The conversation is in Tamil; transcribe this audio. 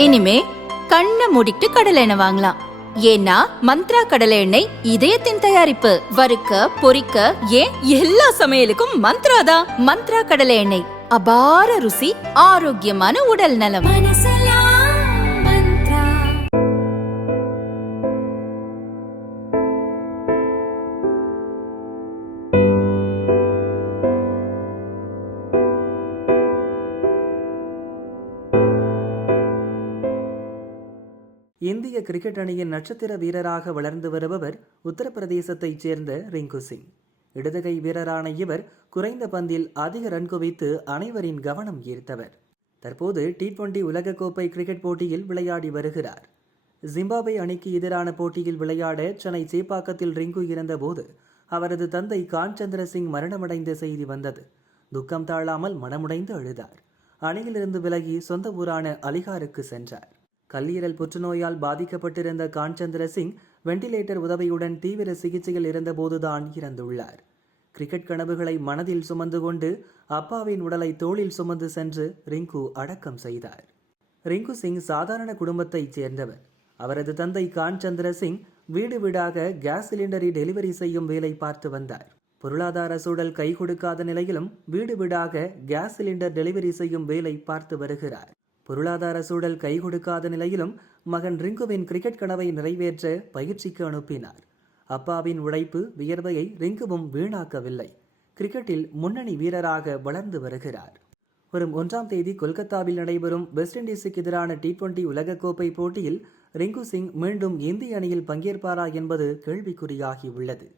இனிமே கண்ணை மூடிட்டு கடலை எண்ணெய் வாங்கலாம். ஏன்னா மந்த்ரா கடலை எண்ணெய் இதயத்தின் தயாரிப்பு. வறுக்க பொரிக்க ஏன் எல்லா சமையலுக்கும் மந்த்ரா தான். மந்த்ரா கடலை எண்ணெய், அபார ருசி, ஆரோக்கியமான உடல் நலம். இந்திய கிரிக்கெட் அணியின் நட்சத்திர வீரராக வளர்ந்து வருபவர் உத்தரப்பிரதேசத்தைச் சேர்ந்த ரிங்கு சிங். இடதுகை வீரரான இவர் குறைந்த பந்தில் அதிக ரன் குவித்து அனைவரின் கவனம் ஈர்த்தவர். தற்போது T20 உலகக்கோப்பை கிரிக்கெட் போட்டியில் விளையாடி வருகிறார். ஜிம்பாப்வே அணிக்கு எதிரான போட்டியில் விளையாட சென்னை சேப்பாக்கத்தில் ரிங்கு இருந்தபோது அவரது தந்தை கான்சந்திர சிங் மரணமடைந்த செய்தி வந்தது. துக்கம் தாழாமல் மனமுடைந்து அழுதார். அணியிலிருந்து விலகி சொந்த ஊரான அலிகாருக்கு சென்றார். கல்லீரல் புற்றுநோயால் பாதிக்கப்பட்டிருந்த கான்சந்திர சிங் வெண்டிலேட்டர் உதவியுடன் தீவிர சிகிச்சையில் இருந்தபோதுதான் இறந்துள்ளார். கிரிக்கெட் கனவுகளை மனதில் சுமந்து கொண்டு அப்பாவின் உடலை தோளில் சுமந்து சென்று ரிங்கு அடக்கம் செய்தார். ரிங்கு சிங் சாதாரண குடும்பத்தைச் சேர்ந்தவர். அவரது தந்தை கான்சந்திர சிங் வீடு வீடாக கேஸ் சிலிண்டரை டெலிவரி செய்யும் வேலை பார்த்து வந்தார். பொருளாதார சூழல் கை கொடுக்காத நிலையிலும் வீடு வீடாக கேஸ் சிலிண்டர் டெலிவரி செய்யும் வேலை பார்த்து வருகிறார். பொருளாதார சூழல் கை கொடுக்காத நிலையிலும் மகன் ரிங்குவின் கிரிக்கெட் கனவை நிறைவேற்ற பயிற்சிக்கு அனுப்பினார். அப்பாவின் உழைப்பு வியர்வையை ரிங்குவும் வீணாக்கவில்லை. கிரிக்கெட்டில் முன்னணி வீரராக வளர்ந்து வருகிறார். வரும் 1ஆம் தேதி கொல்கத்தாவில் நடைபெறும் வெஸ்ட் இண்டீஸுக்கு எதிரான T20 உலகக்கோப்பை போட்டியில் ரிங்கு சிங் மீண்டும் இந்திய அணியில் பங்கேற்பாரா என்பது கேள்விக்குறியாகி உள்ளது.